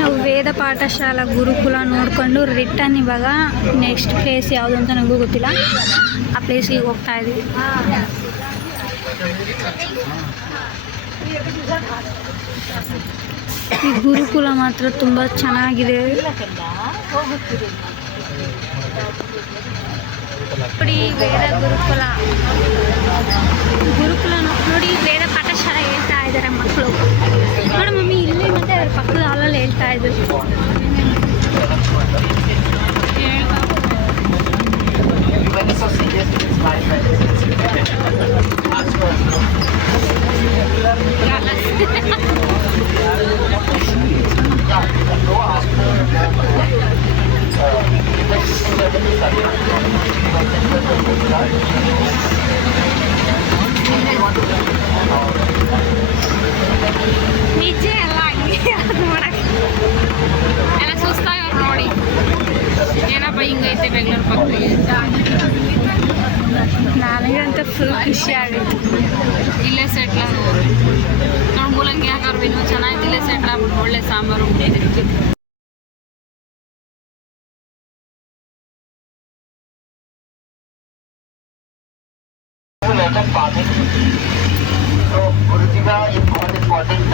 ನಾವು ವೇದ ಪಾಠಶಾಲಾ ಗುರುಕುಲ ನೋಡಿಕೊಂಡು ರಿಟರ್ನ್ ಇವಾಗ ನೆಕ್ಸ್ಟ್ ಪ್ಲೇಸ್ ಯಾವುದು ಅಂತ ನನಗೂ ಗೊತ್ತಿಲ್ಲ, ಆ ಪ್ಲೇಸಿಗೆ ಹೋಗ್ತಾ ಇದ್ದೀವಿ. ಈ ಗುರುಕುಲ ಮಾತ್ರ ತುಂಬ ಚೆನ್ನಾಗಿದೆ ನೋಡಿ. ವೇದ ಗುರುಕುಲ ನೋಡಿ, ವೇದ ಪಾಠಶಾಲೆ ಹೇಳ್ತಾ ಇದ್ದಾರೆ ಮಕ್ಕಳು. ನೋಡಿ ಮಮ್ಮಿ, ಇಲ್ಲಿ ಮತ್ತೆ ಅದ್ರ ಪಕ್ಕದ ಹಾಲಲ್ಲಿ ಹೇಳ್ತಾ ಇದ್ರು. ನಿಜ ಅಲ್ಲ, ನೋಡಕ್ಕೆ ಎಲ್ಲ ಸುಸ್ತಾಗಿ ನೋಡಿ. ಏನಪ್ಪ ಹಿಂಗೈತೆ ಬೆಂಗಳೂರು ಪಕ್ಕದಲ್ಲಿ. ನನಗಂತೂ ಫುಲ್ ಖುಷಿ ಆಗುತ್ತೆ. ಇಲ್ಲೇ ಸೆಟ್ಲ್ ಆಗೋದು ನೋಡಿ. ಮೂಲಂಗಿ ಹಾಕೋರು ಇನ್ನೂ ಚೆನ್ನಾಗಿ ಇಲ್ಲೇ ಸೆಟ್ಲ್ ಆಗ್ಬಿಟ್ಟು ಒಳ್ಳೆ sambar ಉಂಟಿದೆ. So, Gurujiga is one important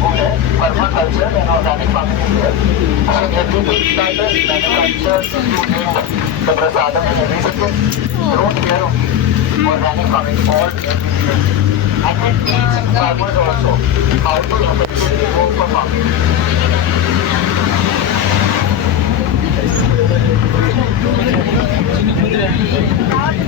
goal है, permaculture and organic farming is there. So, every day starters, agriculture, student, the prasadam and everything grown here only. Organic farming, all every year. And it teaches farmers also how to effectively go for farming. ಗಾಡಿ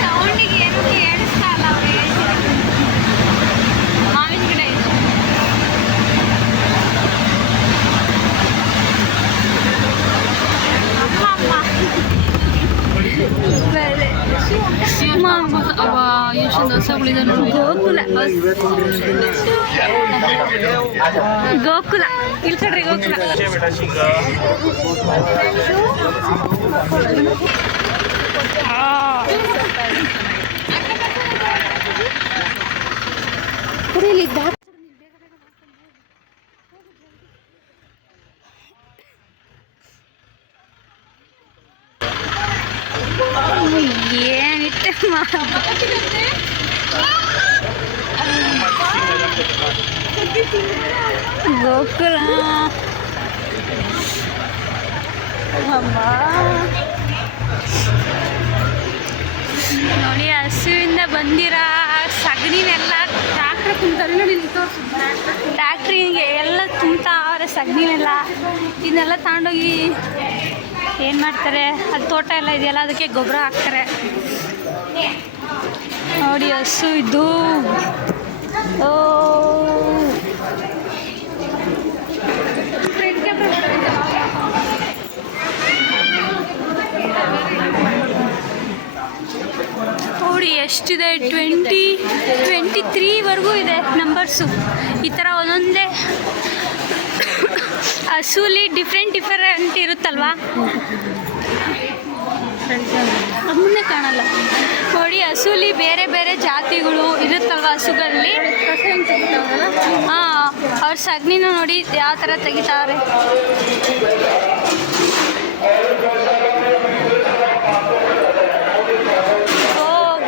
ಸೌಂಡಿಗೆ ಏನು ಕೇಳಿಸ್ತಾ ಇಲ್ಲ. ಅವ್ರು ಹೇಳ್ತಿರೋದು ಮಾವಿನ ಗಿಡ ಇದೆ. ಗೋಕುಲ ಇಲ್ಲಿ ಕಡ್ರಿ, ಗೋಕುಲ ಏನಿಟ್ಟೆ ಗೋಕುಲ ಅಮ್ಮ ನೋಡಿ. ಹಸುವಿಂದ ಬಂದಿರೋ ಸಗಣಿನೆಲ್ಲ ಟ್ಯಾಕ್ಟ್ರ್ ಕುಂತಲ್ಲಿ ನೋಡಿ, ಟ್ಯಾಕ್ಟ್ರಿಗೆ ಎಲ್ಲ ತುಂಬ್ತಾವ್ರೆ ಸಗಣಿನೆಲ್ಲ. ಇದನ್ನೆಲ್ಲ ತಗೊಂಡೋಗಿ ಏನು ಮಾಡ್ತಾರೆ, ಅದು ತೋಟ ಎಲ್ಲ ಇದೆಯಲ್ಲ ಅದಕ್ಕೆ ಗೊಬ್ಬರ ಹಾಕ್ತಾರೆ ನೋಡಿ. ಹಸು ಇದು ನೋಡಿ ಎಷ್ಟಿದೆ, 23ವರೆಗೂ ಇದೆ ನಂಬರ್ಸು. ಈ ಥರ ಒಂದೊಂದೇ ಹಸುಲಿ ಡಿಫ್ರೆಂಟ್ ಇರುತ್ತಲ್ವಾ, ಮುಂದೆ ಕಾಣಲ್ಲ ನೋಡಿ. ಹಸುಲಿ ಬೇರೆ ಬೇರೆ ಜಾತಿಗಳು ಇರುತ್ತಲ್ವ ಹಸುಗಳಲ್ಲಿ. ಹಾಂ, ಅವ್ರ ಸಗಣಿನ ನೋಡಿ ಯಾವ ಥರ ತೆಗಿತಾವ್ರೆ.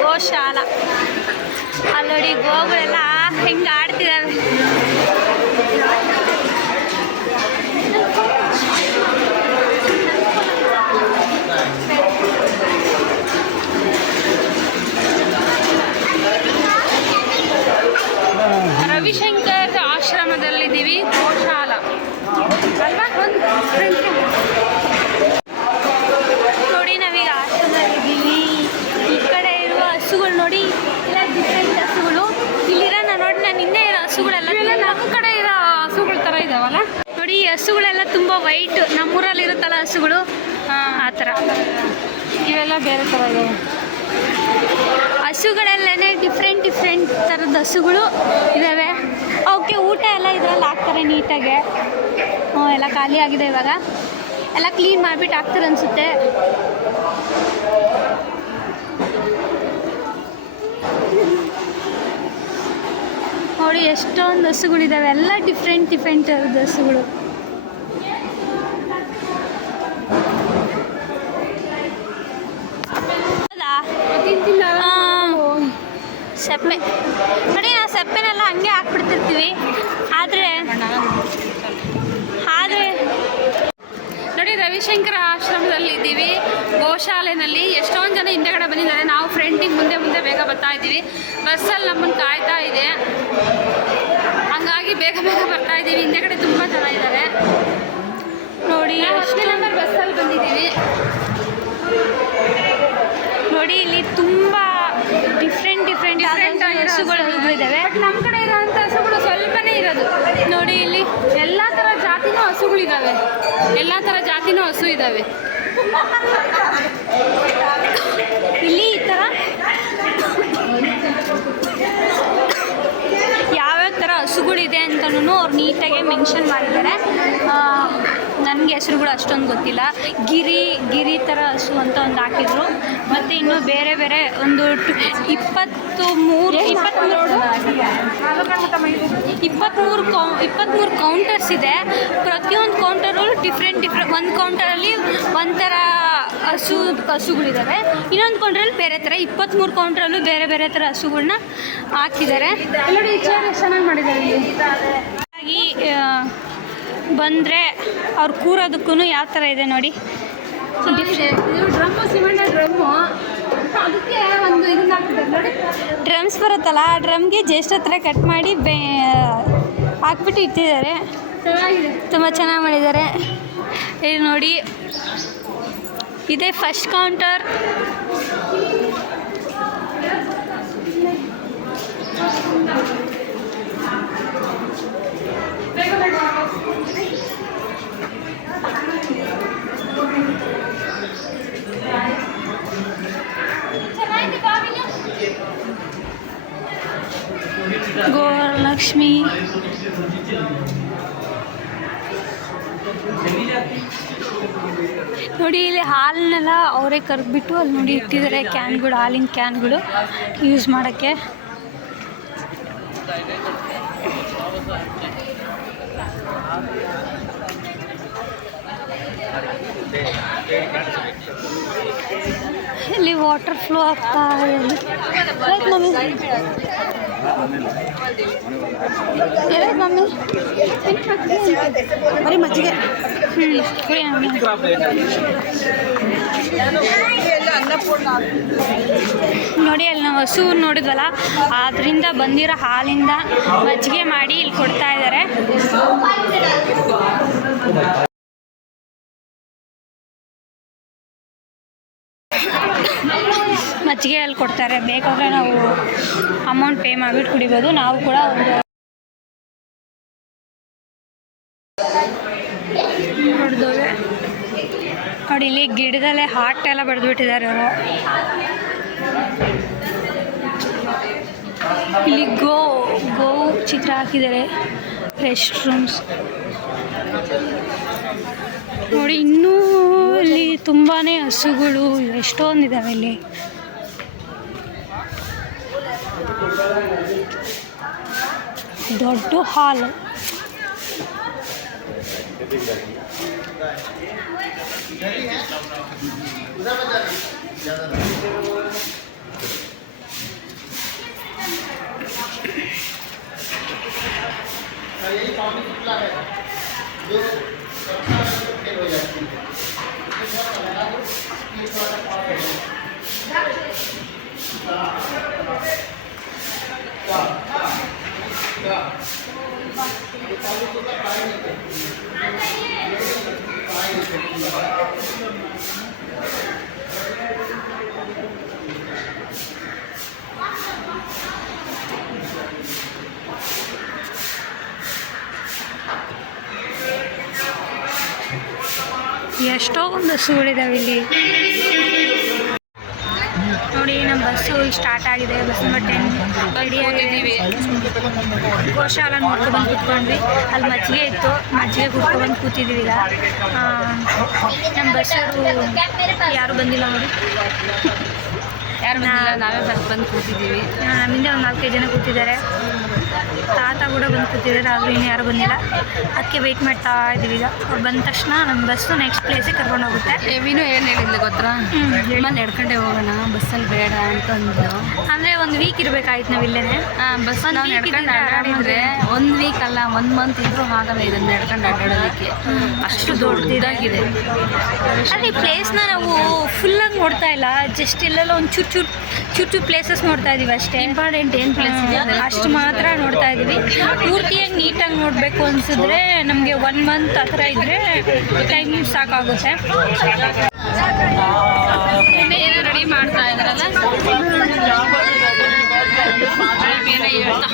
ಗೋಶಾಲಾ ಅಲ್ಲಿ ನೋಡಿ, ಗೋಗಳೆಲ್ಲ ಹೆಂಗೆ ಆಡ್ತಿದ್ದಾವೆ. ರವಿಶಂಕರ್ ಆಶ್ರಮದಲ್ಲಿದ್ದೀವಿ, ಗೋಶಾಲಾ ಅಲ್ವಾ. ನೋಡಿ ನಾವೀಗ ಆಶ್ರಮದಲ್ಲಿದ್ದೀವಿ. ಈ ಕಡೆ ಇರುವ ಹಸುಗಳು ನೋಡಿ, ಎಲ್ಲ ಡಿಫ್ರೆಂಟ್ ಹಸುಗಳು. ಇಲ್ಲಿರೋ ನೋಡಿ, ನಾನು ಇನ್ನೇ ಇರೋ ಹಸುಗಳೆಲ್ಲ ನಮ್ಮ ಕಡೆ ಇರೋ ಹಸು ಹಸುಗಳೆಲ್ಲ ತುಂಬ ವೈಟ್, ನಮ್ಮೂರಲ್ಲಿ ಇರುತ್ತಲ್ಲ ಹಸುಗಳು ಆ ಥರ. ಇವೆಲ್ಲ ಬೇರೆ ಥರ ಇದಾವೆ. ಹಸುಗಳಲ್ಲೇ ಡಿಫ್ರೆಂಟ್ ಥರದ ಹಸುಗಳು ಇದ್ದಾವೆ. ಅವಕ್ಕೆ ಊಟ ಎಲ್ಲ ಇದರಲ್ಲಿ ಹಾಕ್ತಾರೆ ನೀಟಾಗೆ. ಎಲ್ಲ ಖಾಲಿ ಆಗಿದೆ ಇವಾಗ, ಎಲ್ಲ ಕ್ಲೀನ್ ಮಾಡಿಬಿಟ್ಟು ಹಾಕ್ತಾರೆ ಅನಿಸುತ್ತೆ. ನೋಡಿ ಎಷ್ಟೊಂದು ಹಸುಗಳಿದ್ದಾವೆ, ಎಲ್ಲ ಡಿಫ್ರೆಂಟ್ ಥರದ ಹಸುಗಳು. ಸಪ್ಪೆ ನೋಡಿ, ನಾವು ಸಪ್ಪೆನೆಲ್ಲ ಹಂಗೆ ಹಾಕ್ಬಿಡ್ತಿರ್ತೀವಿ. ಆದರೆ ನೋಡಿ, ರವಿಶಂಕರ ಆಶ್ರಮದಲ್ಲಿ ಇದ್ದೀವಿ, ಗೋಶಾಲೆನಲ್ಲಿ. ಎಷ್ಟೊಂದು ಜನ ಹಿಂದೆಗಡೆ ಬಂದಿದ್ದಾರೆ. ನಾವು ಫ್ರೆಂಟಿಗೆ ಮುಂದೆ ಬೇಗ ಬರ್ತಾ ಇದ್ದೀವಿ. ಬಸ್ಸಲ್ಲಿ ನಮ್ಮನ್ನು ಕಾಯ್ತಾ ಇದೆ, ಹಂಗಾಗಿ ಬೇಗ ಬರ್ತಾ ಇದ್ದೀವಿ. ಹಿಂದೆಗಡೆ ತುಂಬ ಜನ ಇದ್ದಾರೆ ನೋಡಿ. ಅಷ್ಟೇ ನಂಬರ್ ಬಸ್ಸಲ್ಲಿ ಬಂದಿದ್ದೀವಿ. ನೋಡಿ, ಇಲ್ಲಿ ತುಂಬ ಡಿಫ್ರೆಂಟ್ ಹಸುಗಳು ಇದ್ದಾವೆ. ಬಟ್ ನಮ್ಮ ಕಡೆ ಇರೋಂಥ ಹಸುಗಳು ಸ್ವಲ್ಪನೇ ಇರೋದು. ನೋಡಿ, ಇಲ್ಲಿ ಎಲ್ಲ ಥರ ಜಾತಿನೂ ಹಸುಗಳಿದ್ದಾವೆ, ಎಲ್ಲ ಥರ ಜಾತಿನೂ ಹಸು ಇದ್ದಾವೆ. ಇಲ್ಲಿ ಈ ಥರ ಯಾವ್ಯಾವ ಥರ ಹಸುಗಳಿದೆ ಅಂತಲೂ ಅವ್ರು ನೀಟಾಗಿ ಮೆನ್ಷನ್ ಮಾಡಿದ್ದಾರೆ. ನನಗೆ ಹೆಸರುಗಳು ಅಷ್ಟೊಂದು ಗೊತ್ತಿಲ್ಲ. ಗಿರಿ ಥರ ಹಸು ಅಂತ ಒಂದು ಹಾಕಿದ್ರು. ಮತ್ತು ಇನ್ನು ಬೇರೆ ಒಂದು 23 ಕೌಂಟರ್ಸ್ ಇದೆ. ಪ್ರತಿಯೊಂದು ಕೌಂಟರಲ್ಲೂ ಡಿಫ್ರೆಂಟ್ ಒಂದು ಕೌಂಟರಲ್ಲಿ ಒಂಥರ ಹಸುಗಳಿದ್ದಾವೆ, ಇನ್ನೊಂದು ಕೌಂಟ್ರಲ್ಲಿ ಬೇರೆ ಥರ. 23 ಕೌಂಟ್ರಲ್ಲೂ ಬೇರೆ ಥರ ಹಸುಗಳನ್ನ ಹಾಕಿದ್ದಾರೆ. ನೋಡಿ, ಚೇರ್ ಎಷ್ಟು ಚೆನ್ನಾಗಿ ಮಾಡಿದ್ದಾರೆ. ಹಾಗಾಗಿ ಬಂದರೆ ಅವ್ರು ಕೂರೋದಕ್ಕೂ ಯಾವ ಥರ ಇದೆ ನೋಡಿ. ಇದು ಡ್ರಮ್ಮು, ಸಿಮೆಂಟ್ ಡ್ರಮ್ಮು, ಅದಕ್ಕೆ ಒಂದು ಇದನ್ನ ಹಾಕಿದ್ದಾರೆ ನೋಡಿ. ಡ್ರಮ್ಸ್ ಬರುತ್ತಲ್ಲ, ಆ ಡ್ರಮ್ಗೆ ಜಸ್ಟ್ ಹತ್ರ ಕಟ್ ಮಾಡಿ ಹಾಕ್ಬಿಟ್ಟು ಇಟ್ಟಿದ್ದಾರೆ. ಚೆನ್ನಾಗಿದೆ, ತುಂಬ ಚೆನ್ನಾಗಿ ಮಾಡಿದ್ದಾರೆ. ಇಲ್ಲಿ ನೋಡಿ, ಇದೇ ಫಸ್ಟ್ ಕೌಂಟರ್. ಗೋಲಕ್ಷ್ಮಿ ನೋಡಿ, ಇಲ್ಲಿ ಹಾಲನ್ನೆಲ್ಲ ಅವರೇ ಕರೆದ್ಬಿಟ್ಟು ಅಲ್ಲಿ ನೋಡಿ ಇಟ್ಟಿದ್ದಾರೆ. ಕ್ಯಾನ್ಗಳು, ಹಾಲಿನ ಕ್ಯಾನ್ಗಳು ಯೂಸ್ ಮಾಡೋಕ್ಕೆ. ಇಲ್ಲಿ ವಾಟರ್ ಫ್ಲೋ ಆಗ್ತಾ ಇದೆ. ಮಮ್ಮಿ ಬರೀ ಮಜ್ಜಿಗೆ. ನೋಡಿ, ಅಲ್ಲಿ ನಾವು ಹಸು ನೋಡಿದ್ವಲ್ಲ, ಅದರಿಂದ ಬಂದಿರೋ ಹಾಲಿಂದ ಮಜ್ಜಿಗೆ ಮಾಡಿ ಇಲ್ಲಿ ಕೊಡ್ತಾ ಇದ್ದಾರೆ. ಮಜ್ಜಿಗೆ ಅಲ್ಲಿ ಕೊಡ್ತಾರೆ. ಬೇಕಾದರೆ ನಾವು ಅಮೌಂಟ್ ಪೇ ಮಾಡಿಬಿಟ್ಟು ಕುಡಿಬೋದು. ನಾವು ಕೂಡ ಒಂದು ಹೊಡೆದೋವೆ ನೋಡಿ. ಇಲ್ಲಿ ಗಿಡದಲ್ಲೇ ಹಾರ್ಟ್ ಎಲ್ಲ ಬರೆದ್ಬಿಟ್ಟಿದ್ದಾರೆ ಅವರು. ಇಲ್ಲಿ ಗೋ ಚಿತ್ರ ಹಾಕಿದ್ದಾರೆ. ರೆಸ್ಟ್ ರೂಮ್ಸ್ ನೋಡಿ. ಇನ್ನೂ ಇಲ್ಲಿ ತುಂಬಾ ಹಸುಗಳು ಎಷ್ಟೊಂದಿದ್ದಾವೆ. ಇಲ್ಲಿ ದೊಡ್ಡ ಹಾಲ್. ಎಷ್ಟೊಂದು ಬಸ್ಸುಗಳಿದಾವೆ ಇಲ್ಲಿ ನೋಡಿ. ನಮ್ಮ ಬಸ್ಸು ಸ್ಟಾರ್ಟ್ ಆಗಿದೆ. Bus number 10 ರೆಡಿಯಾಗಿದ್ದೀವಿ. ಗೋಶಾಲ ನೋಡ್ಕೊಂಡು ಬಂದು ಕೂತ್ಕೊಂಡ್ವಿ. ಅಲ್ಲಿ ಮಜ್ಜಿಗೆ ಇತ್ತು, ಮಜ್ಜಿಗೆ ಕುಡ್ಕೊಂಡು ಕೂತಿದ್ದೀವಿ ಈಗ. ನಮ್ಮ ಬಸ್ಸವರು ಯಾರು ಬಂದಿಲ್ಲ ನೋಡಿ. ಯಾರು ಬಂದಿಲ್ಲ, ನಾವೇ ಬಂದು ಕೂತಿದ್ದೀವಿ. ನಮ್ಮಿಂದ ಒಂದು 4-5 ಜನ ಕೂತಿದ್ದಾರೆ. ತಾತ ಕೂಡ ಬಂದು ಕೂತಿದ್ದಾರೆ, ಆದರೂ ಇನ್ನೂ ಯಾರು ಬಂದಿಲ್ಲ. ಅದಕ್ಕೆ ವೆಯ್ಟ್ ಮಾಡ್ತಾ ಇದ್ದೀವಿ ಈಗ. ಅವ್ರು ಬಂದ ತಕ್ಷಣ ನಮ್ಮ ಬಸ್ಸು ನೆಕ್ಸ್ಟ್ ಪ್ಲೇಸಿಗೆ ಕರ್ಕೊಂಡು ಹೋಗುತ್ತೆ. ವಿನು ಏನು ಹೇಳಿದ್ಲು ಗೊತ್ತಾ, ಮನೆ ನಡ್ಕೊಂಡೆ ಹೋಗೋಣ, ಬಸ್ಸಲ್ಲಿ ಬೇಡ ಅಂತ ಅಂದ್ಲು. ಅಂದರೆ ಒಂದು ವೀಕ್ ಇರಬೇಕಾಯ್ತು ನಾವು ಇಲ್ಲೇ. ಬಸ್ ನಾವು ನಡ್ಕೊಂಡು ಅಡ್ಡಾಡಿದ್ರೆ 1 ವೀಕ್ ಅಲ್ಲ 1 ಮಂತ್ ಇದ್ರೂ ಆಗಲ್ಲ ಇದನ್ನು ನಡ್ಕೊಂಡು ಅಡ್ಡಾಡೋದಕ್ಕೆ. ಅಷ್ಟು ದೊಡ್ಡದಾಗಿದೆ. ಆದರೆ ಈ ಪ್ಲೇಸ್ನ ನಾವು ಫುಲ್ಲಾಗಿ ನೋಡ್ತಾ ಇಲ್ಲ, ಜಸ್ಟ್ ಇಲ್ಲೆಲ್ಲ ಒಂದು ಚೂರು ಪ್ಲೇಸಸ್ ನೋಡ್ತಾ ಇದ್ದೀವಿ ಅಷ್ಟೇ. ಇಂಪಾರ್ಟೆಂಟ್ ಏನು ಪ್ಲೇಸ್ ಇದೆ ಅಷ್ಟು ಮಾತ್ರ ನೋಡ್ತಾ ಇದ್ದೀವಿ. ಪೂರ್ತಿಯಾಗಿ ನೀಟಾಗಿ ನೋಡಬೇಕು ಅನಿಸಿದ್ರೆ ನಮಗೆ 1 ಮಂತ್ ಆ ಥರ ಇದ್ದರೆ ಟೈಮ್ ಸಾಕಾಗುತ್ತೆ. ಏನೋ ರೆಡಿ ಮಾಡ್ತಾ ಇದ್ದಾರಲ್ಲ, ಏನೋ ಹೇಳ್ತಾ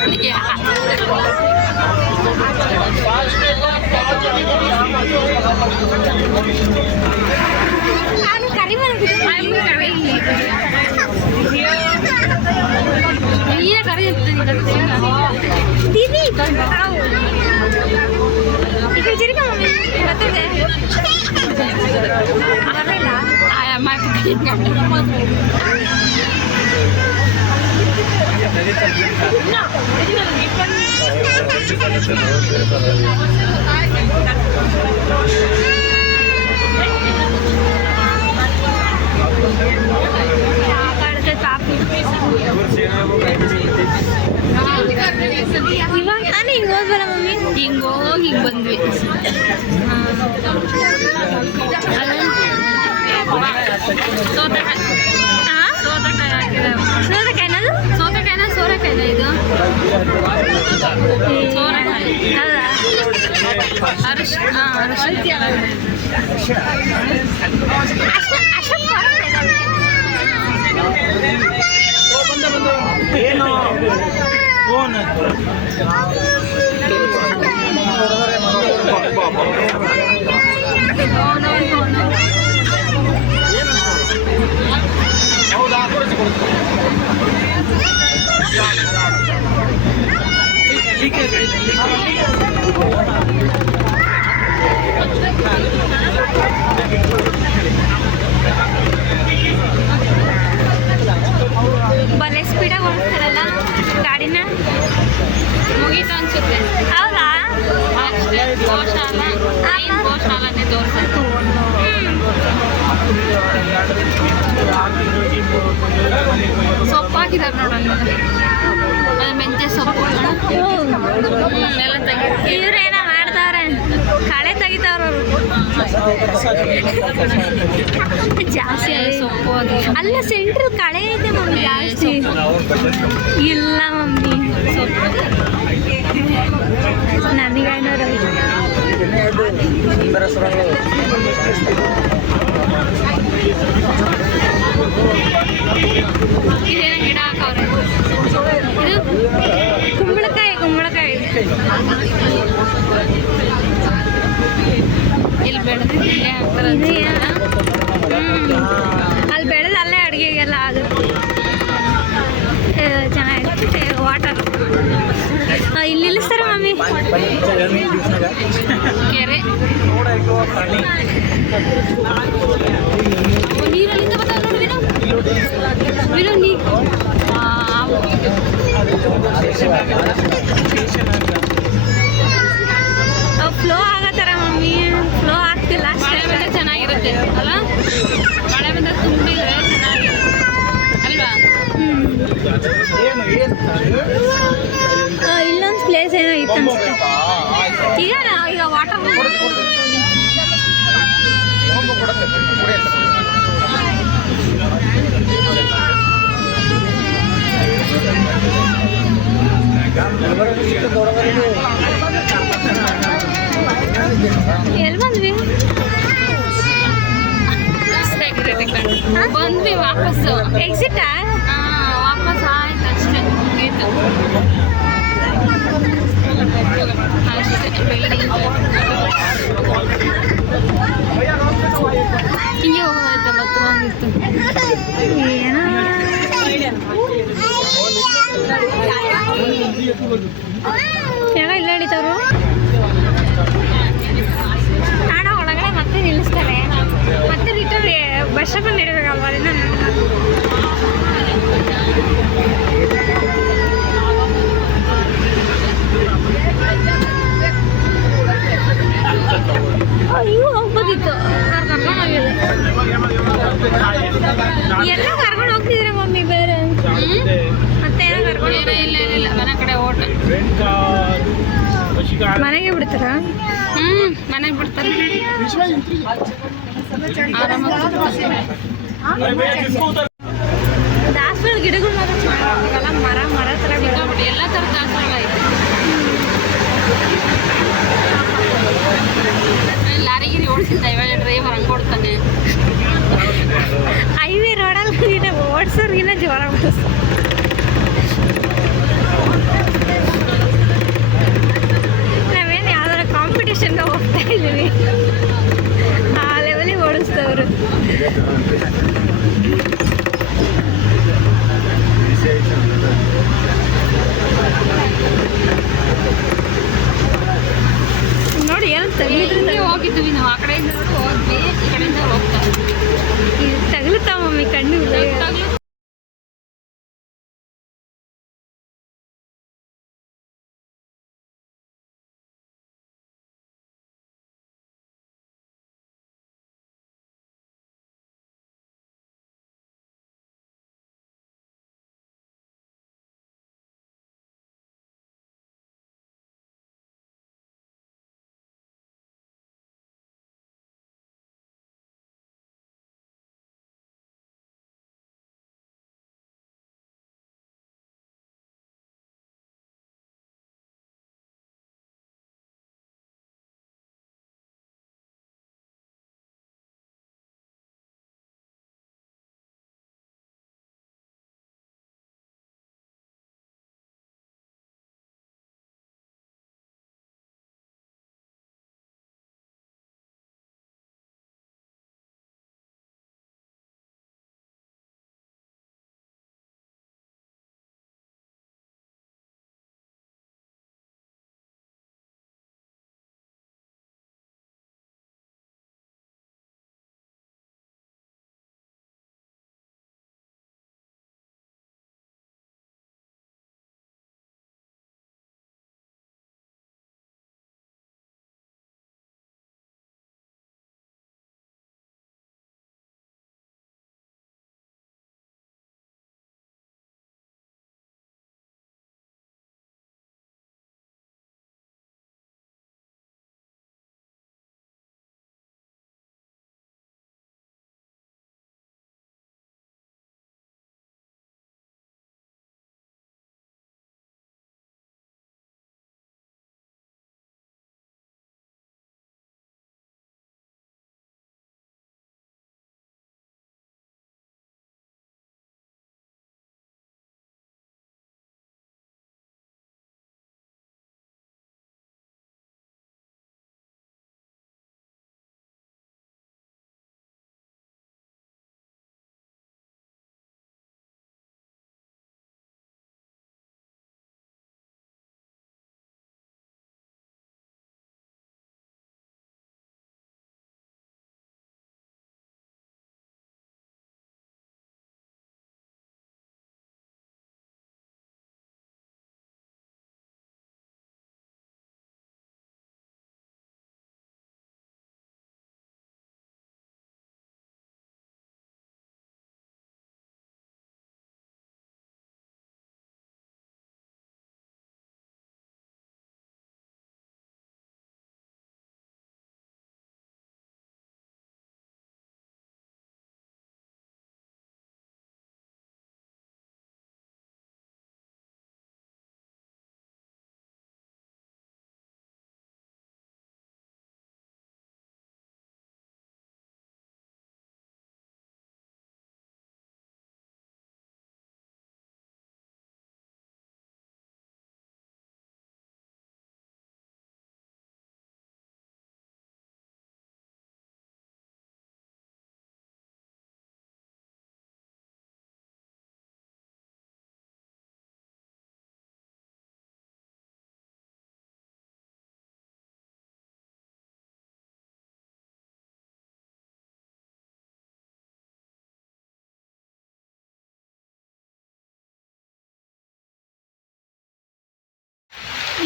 ಇವಾಗ ನಾನು ಹಿಂಗೆ ಹೋದ್ವಲ್ಲ ಮಮ್ಮಿ, ಹಿಂಗೆ ಹೋಗಿ ಹಿಂಗೆ ಬಂದ್ವಿ. ಸೋತೆಕಾಯಿ ಹಾಕಿದೆ. ಸೋತೆಕಾಯಿನ ಸೋರೆಕಾಯಿನ ಇದು ಸೋರೆಕಾಯಿ. ಹೌದಾ? ಅರಿಶಿನ ಏನು ಬಲೆ ಸ್ಪೀಡಾಗಿ ಓಡಿಸ್ತಾರಲ್ಲ ಗಾಡಿನ. ಮುಗೀತು ಅನ್ಸುತ್ತೆ. ಹೌದಾ? ಅಷ್ಟೇ. ಗೋಶಾಲನೇ ತೋರಿಸ್ತು. ಸೊಪ್ಪು ಹಾಕಿದ್ದಾರೆ ನೋಡಲ್ಲ, ಅದು ಮೆಂತ್ಯ ಸೊಪ್ಪು ಎಲ್ಲ ತೆಗಿ. ಇವ್ರೇನೋ ಮಾಡ್ತಾವ್ರೆ, ಕಳೆ ತೆಗಿತಾವ್ರವ್ರು ಜಾಸ್ತಿ. ಸೊಪ್ಪು ಅದು ಅಲ್ಲ ಸೆಂಟ್ರಲ್ ಕಳೆ ಐತೆ ಮಮ್ಮಿ ಜಾಸ್ತಿ. ಇಲ್ಲ ಮಮ್ಮಿ ನನಗೆ 500 ಇದೇನೋ ಗಿಡ ಹಾಕವ್ರೆ. ಇದು ಕುಂಬಳಕಾಯಿ ಇಲ್ಲಿ ಬೆಳೆದು ಇಲ್ಲೇ ಹಾಕ್ತಾರೆ. ಅಲ್ಲಿ ಬೆಳೆದು ಅಲ್ಲೇ ಅಡುಗೆಗೆಲ್ಲ ಆಗುತ್ತೆ. ಚೆನ್ನಾಗಿರುತ್ತೆ. ವಾಟರ್ ಇಲ್ಲಿ ನಿಲ್ಲಿಸ್ತಾರೆ ಮಮ್ಮಿ. ಕೆರೆ ನೀರಲ್ಲಿಂದ ಬರ್ತಾವೆ ನೋಡಿ ವಿನು ನೀ ಫ್ಲೋ ಆಗತ್ತಾರ ಮಮ್ಮಿ, ಫ್ಲೋ ಆಗ್ತಿಲ್ಲ ಮಳೆ ಬಂದರೆ ಚೆನ್ನಾಗಿರುತ್ತೆ ಅಲ್ಲ. ಮಳೆ ಬಂದರೆ ತುಂಬಿದ್ರೆ ಚೆನ್ನಾಗಿರುತ್ತೆ ಅಲ್ವಾ. ಇಲ್ಲೊಂದು ಪ್ಲೇಸ್ ಏನೋ ಇತ್ತು ಅನ್ಸುತ್ತೆ. ಈಗ ವಾಟರ್ ಎಲ್ಲಿ ಬಂದ್ವಿ? ಬಂದ್ವಿ ವಾಪಸ್ಸು. ಎಕ್ಸಿಟಾ? ವಾಪಸ್ ಆಯ್ತು ಅಷ್ಟೇ, ಮುಗೀತು ಅಷ್ಟೇ. ಗೊತ್ತು. ಏನೋ ಯಾಗ ಇಲ್ಲ ಹಿಡಿತವ್ರು ನಾಡ ಒಳಗಡೆ ಮತ್ತೆ ನಿಲ್ಲಿಸ್ತಾರೆ, ಮತ್ತೆ ರಿಟರ್ನ್ ಬಸ್ ಸ್ಟಾಪ್ ನಡಿಬೇಕಲ್ವ ಅದನ್ನ. ಇವು ಹೋಗ್ಬೋದಿತ್ತು, ಕರ್ಕೊಂಡು ಹೋಗಿಲ್ಲ. ಎಲ್ಲ ಕರ್ಕೊಂಡು ಹೋಗ್ತಿದ್ರೆ ಮಮ್ಮಿ ಬೇರೆ ಮತ್ತೆ ಏನೋ ಕರ್ಕೊಂಡು ಇಲ್ಲ ಮನೆ ಕಡೆ ಓಟ ಮನೆಗೆ ಬಿಡ್ತಾರ. ಮನೆಗೆ ಬಿಡ್ತಾರೆ ಆರಾಮಾಗಿ. ದಾಸವಾಳ ಗಿಡಗಳು ಮಾತ್ರ ಚೆನ್ನಾಗಿಲ್ಲ, ಮರ ಮರ ಥರ ಸಿಕ್ಕಾಪಟ್ಟೆ ಎಲ್ಲ ಥರದ ದಾಸವಾಳ ಐತೆ. ಲಾರಿಗಿರಿ ಓಡಿಸಿದ್ದ ಇವಾಗ ಡ್ರೈವರ್ ಹಂಗೆ ಕೊಡ್ತಾನೆ. ಹೈವೇ ರೋಡಲ್ಲಿ ಓಡಿಸೋರ್ಗಿನ್ನ ಜೋರ ಓಡಿಸ್ತಾರೆ. ನಾವೇನು ಯಾವ್ದಾರ ಕಾಂಪಿಟೇಷನ್ಗೆ ಹೋಗ್ತಾ ಇದ್ದೀವಿ, ಆ ಲೆವೆಲಿಗೆ ಓಡಿಸ್ತವ್ರು. ನೋಡಿ ಏನು ತೆಗಿದ್ರಿಂದ ಹೋಗಿದ್ವಿ ನಾವು, ಆ ಕಡೆಯಿಂದ ಹೋದ್ವಿ, ಈ ಕಡೆಯಿಂದ ಹೋಗ್ತಾರೆ. ತಗಲುತ್ತಾ ಮಮ್ಮಿ ಕಣ್ಣು.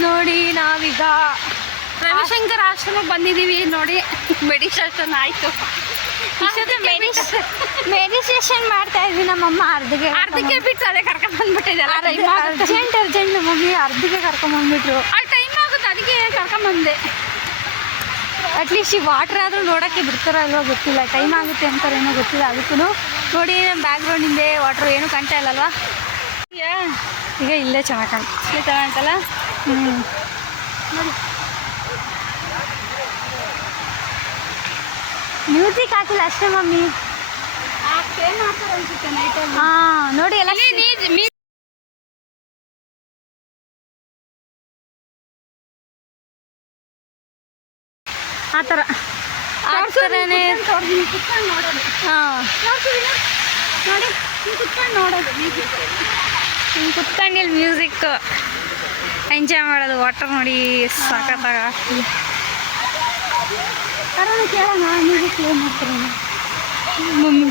ನೋಡಿ ನಾವೀಗ ರವಿಶಂಕರ್ ಆಶ್ರಮಕ್ಕೆ ಬಂದಿದ್ದೀವಿ ನೋಡಿ. ಮೆಡಿಟೇಷನ್ ಆಯಿತು. ಮೆಡಿಟೇಷನ್ ಮಾಡ್ತಾ ಇದ್ವಿ. ನಮ್ಮಮ್ಮ ಅರ್ಧಕ್ಕೆ ಬಿಟ್ಟು ಅದೇ ಕರ್ಕೊಂಡು ಬಂದ್ಬಿಟ್ಟಿದ್ದಲ್ಲ. ಅರ್ಜೆಂಟ್ ನಮ್ಮ ಮಮ್ಮಿ ಅರ್ಧಕ್ಕೆ ಕರ್ಕೊಂಬಂದ್ಬಿಟ್ರು. ಅಲ್ಲಿ ಟೈಮ್ ಆಗುತ್ತೆ, ಅದಕ್ಕೆ ಕರ್ಕೊಂಬಂದೆ. ಅಟ್ಲೀಸ್ಟ್ ಈ ವಾಟ್ರ್ ಆದರೂ ನೋಡೋಕ್ಕೆ ಬಿಡ್ತಾರೋ ಅಲ್ವೋ ಗೊತ್ತಿಲ್ಲ. ಟೈಮ್ ಆಗುತ್ತೆ ಅಂತಾರೇನೋ ಗೊತ್ತಿಲ್ಲ. ಅದಕ್ಕೂ ನೋಡಿ ನಮ್ಮ ಬ್ಯಾಕ್ಗ್ರೌಂಡ್ ಹಿಂದೆ ವಾಟ್ರ್ ಏನೂ ಕಾಣ್ತಾ ಇಲ್ಲಲ್ವಾ. ಈಗ ಇಲ್ಲೇ ಚೆನ್ನಾಗಿ ಕಾಣ್ತಲ್ಲ. ನೋಡಿ ಮ್ಯೂಸಿಕ್ ಹಾಕಿಲ್ಲ ಅಷ್ಟೇ ಮಮ್ಮಿ. ಹಾಂ ನೋಡಿ ಎಲ್ಲ ಆ ಥರ ಆ ಥರನೇ. ಹಾಂ ನೋಡಿ ಕುತ್ಕೊಂಡು ನೋಡೋದು. ಹಿಂಗೆ ಕುತ್ಕೊಂಡು ಇಲ್ಲಿ ಮ್ಯೂಸಿಕ್ ಎಂಜಾಯ್ ಮಾಡೋದು. ವಾಟರ್ ನೋಡಿ ಸಖತ್ತಾಗಿ ಆಗ್ತದೆ. ಕರೋಣ ಕೇಳೋಣ ಮ್ಯೂಸಿಕ್ ಏನು ಮಾಡ್ತಾರೆ ಮಮ್ಮಿ.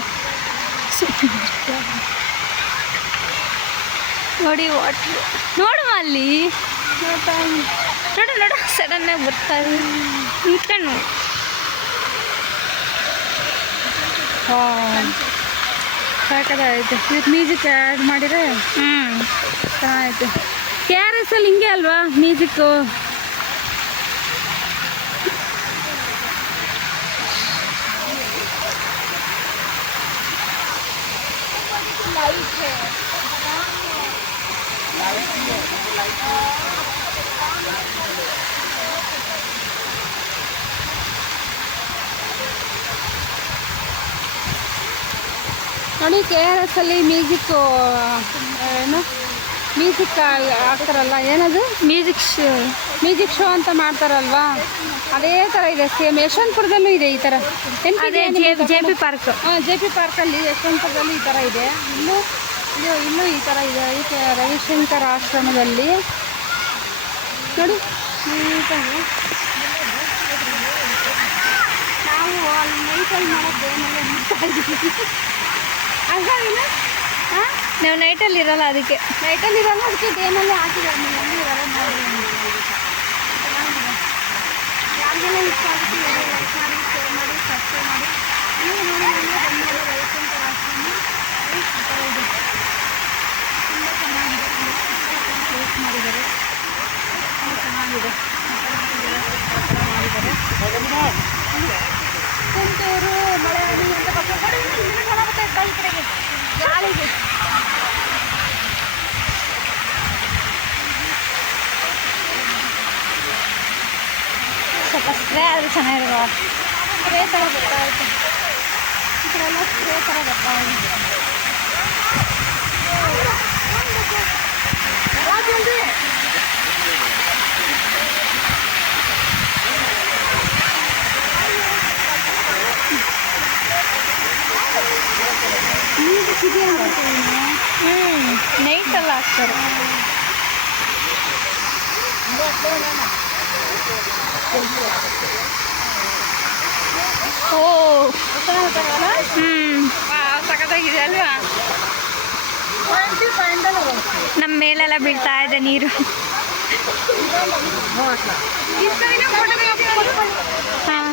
ನೋಡಿ ವಾಟ್ರ್ ನೋಡುವ ಅಲ್ಲಿ. ನೋಡು ಸಡನ್ನಾಗಿ ಬರ್ತಾರೆ. ನಿಂತ್ಕೊಂಡು ಸಾಕಾಯ್ತು. ಇದಕ್ಕೆ ಮ್ಯೂಸಿಕ್ ಆ್ಯಡ್ ಮಾಡಿದ್ರೆ ಚೆನ್ನಾಗೈತೆ. KRS ಅಲ್ಲಿ ಹಿಂಗೆ ಅಲ್ವಾ ಮ್ಯೂಸಿಕ್ಕು. ನೋಡಿ KRS ಅಲ್ಲಿ ಮ್ಯೂಸಿಕ್ಕು ಏನು ಮ್ಯೂಸಿಕ್ ಹಾಕ್ತಾರಲ್ಲ, ಏನದು ಮ್ಯೂಸಿಕ್ ಶೋ ಅಂತ ಮಾಡ್ತಾರಲ್ವಾ, ಅದೇ ಥರ ಇದೆ ಸೇಮ್. ಯಶವಂತಪುರದಲ್ಲೂ ಇದೆ ಈ ಥರ. ಅದೇ JP ಪಾರ್ಕ್. ಹಾಂ JP ಪಾರ್ಕಲ್ಲಿ ಯಶವಂತಪುರದಲ್ಲಿ ಈ ಥರ ಇದೆ. ಇಲ್ಲೂ ಈ ಥರ ಇದೆ. ಈ ರವಿಶಂಕರ್ ಆಶ್ರಮದಲ್ಲಿ ನೋಡಿ ನೀಟಾಗಿ. ನಾವು ಅಲ್ಲಿ ನೈಟಲ್ಲಿ ಮಾಡೋದು ನೋಡ್ತಾ ಇದ್ದೀವಿ. ಅಲ್ವಾ? ಹಾಂ ನಾವು ನೈಟಲ್ಲಿ ಇರೋಲ್ಲ, ಅದಕ್ಕೆ ಡೇನಲ್ಲಿ ಹಾಕಿದ್ದಾರೆ. ನೀವು ಇರೋಲ್ಲ ನೋಡಿ. ಯಾರಿಗೆಲ್ಲ ಇಷ್ಟ ಆಗುತ್ತೆ ಲೈಕ್ ಮಾಡಿ, ಶೇರ್ ಮಾಡಿ, ಸಬ್ಸ್ಕ್ರೈಬ್ ಮಾಡಿ. ನೀವು ನೋಡಿ ನನಗೆ ಬಂದ ರವಿಶಂಕರ್ ಆಶ್ರಮ ಈ ಥರ ಇದೆ. ತುಂಬ ಚೆನ್ನಾಗಿದೆ. ಪ್ಲೇಸ್ ಮಾಡಿದ್ದಾರೆ, ತುಂಬ ಚೆನ್ನಾಗಿದೆ ಮಾಡಿದ್ದಾರೆ. ಕುಂತೂರು ಮಳೆಹಳ್ಳಿ ಅಂತ ಕಡೆ ಚೆನ್ನಾಗುತ್ತೆ. ಈ ಕಡೆಗೆ ಗಾಳಿಗೆ ಸ್ವಲ್ಪ ಸ್ಪ್ರೇ ಆದರೆ ಚೆನ್ನಾಗಿರೋ. ಸ್ಪ್ರೇ ಥರ ಗೊತ್ತಾಗುತ್ತೆ. ಈ ಥರ ಎಲ್ಲ ಸ್ಪ್ರೇ ಥರ ಗೊತ್ತಾಗುತ್ತೆ. ನೈಟಲ್ಲಿ ಹಾಕ್ತಾರೆ. ಓ ಸಖತ್ತಾಗಿದೆ ಅಲ್ವಾ? ನಮ್ಮ ಮೇಲೆಲ್ಲ ಬೀಳ್ತಾ ಇದೆ ನೀರು. ಹಾಂ